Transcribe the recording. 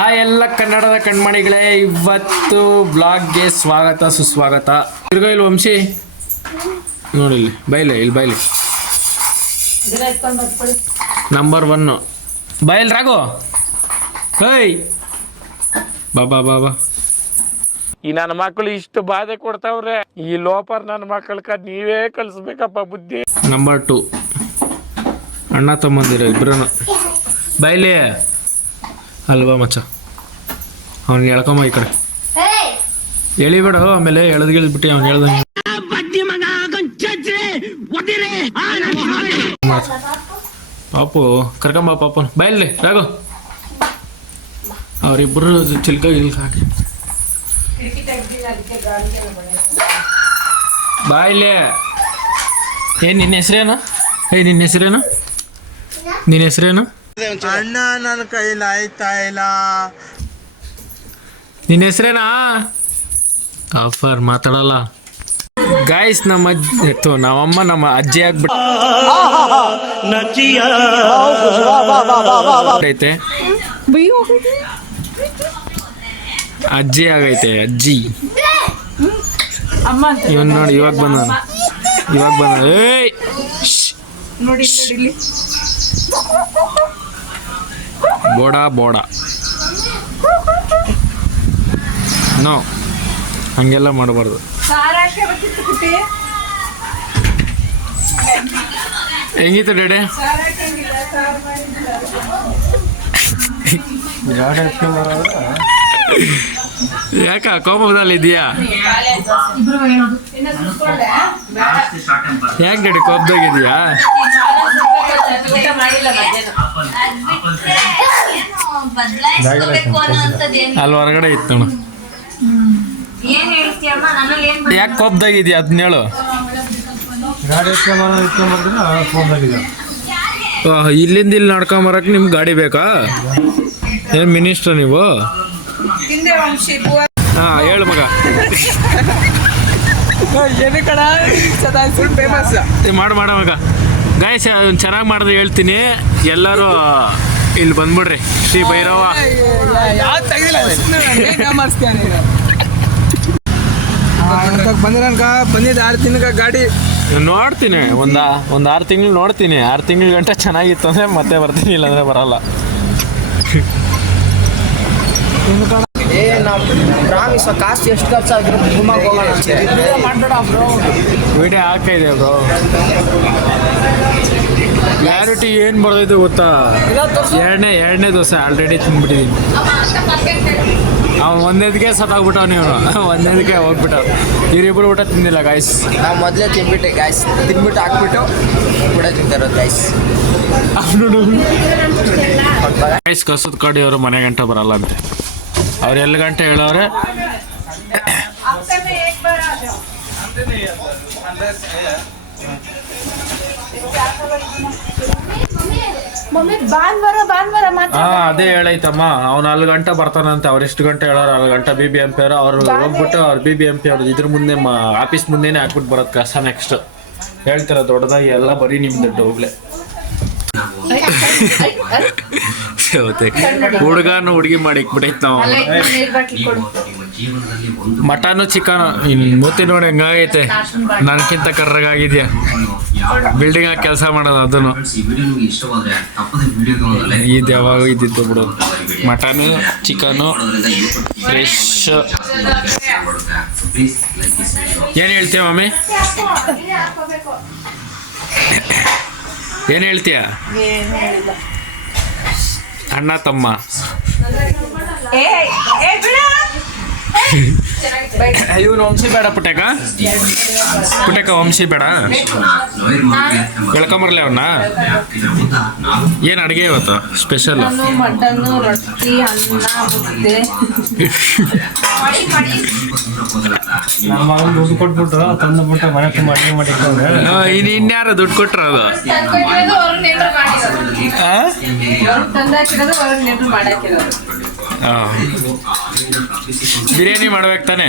ಆ ಎಲ್ಲ ಕನ್ನಡದ ಕಣ್ಮಣಿಗಳೇ, ಇವತ್ತು ಬ್ಲಾಗ್ಗೆ ಸ್ವಾಗತ ಸುಸ್ವಾಗತ. ತಿರ್ಗೋ ಇಲ್ಲಿ ವಂಶಿ ನೋಡಿಲ್ಲಿ ಇಲ್ಲಿ ಬೈಲಿ ನಂಬರ್ 1 ಬೈಲ್ ರಾಗೋ. ಹೇಯ್ ಬಾಬಾ ಬಾಬಾ, ಈ ನನ್ನ ಮಕ್ಕಳು ಇಷ್ಟು ಬಾಧೆ ಕೊಡ್ತಾವ್ರೆ. ಈ ಲೋಪರ್ ನನ್ನ ಮಕ್ಕಳಕ್ಕ ನೀವೇ ಕಲಿಸ್ಬೇಕಪ್ಪ ಬುದ್ಧಿ. ನಂಬರ್ 2 ಅಣ್ಣ ತಮ್ಮಂದಿರ ಇಬ್ರು ಬೈಲಿ ಅಲ್ವಾ ಮಚ್ಚ. ಅವ್ನಿಗೆ ಎಳ್ಕೊಂಬ ಈ ಕಡೆ ಎಳಿಬೇಡ, ಆಮೇಲೆ ಎಳೆದ್ಗಿಳಿದ್ಬಿಟ್ಟು ಅವ್ನು ಹೇಳ್ದಂಗೆ. ಪಾಪು ಕರ್ಕೊಂಬ ಪಾಪು ಬೈಲಿ ರಾಗು. ಅವರಿಬ್ಬರು ಚಿಲ್ಕ ಗಿಲ್ಕ ಹಾಕಿ ಬಾಯ್ಲೆ. ಏನ್ ನಿನ್ನ ಹೆಸರೇನು? ನಿನ್ನ ಹೆಸರೇನು? ನಿನ್ನ ಹೆಸರೇನು? ಅಣ್ಣ ನನ್ನ ಕೈಲಿ ಆಯ್ತಾ ಇಲ್ಲ. ನಿನ್ನ ಹೆಸರೇನಾ? ಆಫರ್ ಮಾತಾಡಲ್ಲ ಗಾಯ್ಸ್. ನಮ್ಮಮ್ಮ ನಮ್ಮ ಅಜ್ಜಿ ಆಗ್ಬಿಟ್ಟೈತೆ. ಅಜ್ಜಿ ಆಗೈತೆ ಅಜ್ಜಿ. ಇವನ್ ನೋಡಿ ಇವಾಗ ಬಂದ. ಏಯ್ ಬೋಡ ನೋ, ಹಂಗೆಲ್ಲ ಮಾಡಬಾರ್ದು. ಹೆಂಗಿತ್ತು ಡೇಡೆ? ಯಾಕ ಕೋಪದಲ್ಲಿ ಇದೆಯಾ? ಯಾಕೆ ಡೇಡಿ ಕೋಪದಾಗಿದೆಯಾ? ಅಲ್ಲಿ ಹೊರಗಡೆ ಇತ್ತು ನೋಡು. ಯಾಕೆ ಕೋಪದಾಗಿದ್ಯಾ ಅದನ್ನ ಹೇಳು. ಇಲ್ಲಿಂದ ಇಲ್ಲಿ ನಡ್ಕೊಂಬರಕ್ ನಿಮ್ಗೆ ಗಾಡಿ ಬೇಕಾ? ಏನ್ ಮಿನಿಸ್ಟರ್ ನೀವು? ಹಾ ಹೇಳು ಮಗ. ಮಾಡ ಮಗ ಗಾಯ್ಸ್, ಚೆನ್ನಾಗಿ ಮಾಡಿದ್ರೆ ಹೇಳ್ತೀನಿ. ಎಲ್ಲರೂ ಇಲ್ಲಿ ಬಂದ್ಬಿಡ್ರಿ. ಶ್ರೀ ಭೈರವ ಬಂದಿದ್ದ 6 ತಿಂಗಳ ಗಾಡಿ ನೋಡ್ತೀನಿ. ಒಂದು 6 ತಿಂಗಳು ನೋಡ್ತೀನಿ. 6 ತಿಂಗಳ ಗಂಟೆ ಚೆನ್ನಾಗಿತ್ತು ಅಂದರೆ ಮತ್ತೆ ಬರ್ತೀನಿ, ಇಲ್ಲಾಂದರೆ ಬರಲ್ಲ. ಕಾಸ್ಟ್ ಎಷ್ಟು ಖರ್ಚಾಗಿರೋ ವಿಡಿಯೋ ಹಾಕಿದೆ ಬ್ರೋ. ಕ್ಲಾರಿಟಿ ಏನು ಬರೋದು ಗೊತ್ತಾ? ಎರಡನೇ ದೋಸೆ ಆಲ್ರೆಡಿ ತಿಂದ್ಬಿಟ್ಟಿದ್ದೀನಿ. ಅವ್ನು ಒಂದೇದಕ್ಕೆ ಸತ್ತಾಗ್ಬಿಟ್ಟವ್. ನೀವು ಒಂದೇದಕ್ಕೆ ಹೋಗ್ಬಿಟ್ಟ. ಇವರಿಬ್ಬರು ಊಟ ತಿಂದಿಲ್ಲ ಗಾಯ್ಸ್. ನಾವು ಮೊದಲೇ ತಿನ್ಬಿಟ್ಟೆ ಗಾಯ್ಸ್. ತಿನ್ಬಿಟ್ಟು ಹಾಕ್ಬಿಟ್ಟು ಕೂಡ ತಿಂತಾರೋದು ಗಾಯ್ಸ್. ಗಾಯ್ಸ್ ಕಸದ ಕಡಿ ಅವರು ಮನೆ ಗಂಟೆ ಬರಲ್ಲ ಅಂತೆ. ಅವ್ರು 2 ಗಂಟೆ ಹೇಳೋರೆ. ಅದೇ ಹೇಳೈತಮ್ಮ. ಅವ್ನು 4 ಗಂಟೆ ಬರ್ತಾನಂತೆ. ಅವ್ರು ಎಷ್ಟು ಗಂಟೆ ಹೇಳೋರು? 4 ಗಂಟೆ BBMP ಅವ್ರು ಹೋಗ್ಬಿಟ್ಟು ಅವ್ರು BBMP ಅವ್ರದ್ದು ಇದ್ರ ಮುಂದೆ ಆಫೀಸ್ ಮುಂದೆನೇ ಹಾಕ್ಬಿಟ್ಟು ಬರೋದು ಕಸ. ನೆಕ್ಸ್ಟ್ ಹೇಳ್ತಾರ ದೊಡ್ಡದಾಗಿ ಎಲ್ಲ ಬರೀ ನಿಮ್ದು ಹೋಗ್ಲೆ. ಹುಡುಗನು ಹುಡುಗಿ ಮಾಡಿ ಇಕ್ಬಿಟ್ಟೈತ್ ನಾವು. ಮಟನು ಚಿಕನು ಮೂತಿ ನೋಡಿ ಹೆಂಗಾಗೈತೆ. ನನ್ಕಿಂತ ಕರ್ರಗಾಗಿದ್ಯಾ. ಬಿಲ್ಡಿಂಗ್ ಆಗಿ ಕೆಲಸ ಮಾಡೋದು ಅದನ್ನು. ಇದು ಯಾವಾಗ ಇದ್ದಿತ್ತು ಬಿಡು. Mutton chicken fresh. ಏನು ಹೇಳ್ತೀಯ ಮಮ್ಮಿ? ಏನು ಹೇಳ್ತೀಯ? ಅಣ್ಣ ತಮ್ಮ ಇವನು ವಂಶಿ ಬೇಡ ಪುಟಕ ವಂಶಿ ಬೇಡ. ಎಳ್ಕೊಂಬರ್ಲಿ ಅವನ್ನ. ಏನು ಅಡುಗೆ ಇವತ್ತು ಸ್ಪೆಷಲ್? ದುಡ್ಡು ಕೊಟ್ಬಿಟ್ಟು ತಂದುಬಿಟ್ಟು ಮನೆ ತುಂಬ ಅಡುಗೆ ಮಾಡಿಕೊಂಡ್ರೆ ಇನ್ಯಾರು ದುಡ್ಡು ಕೊಟ್ರ? ಅದು ಬಿರಿಯಾನಿ ಮಾಡ್ಬೇಕು ತಾನೆ?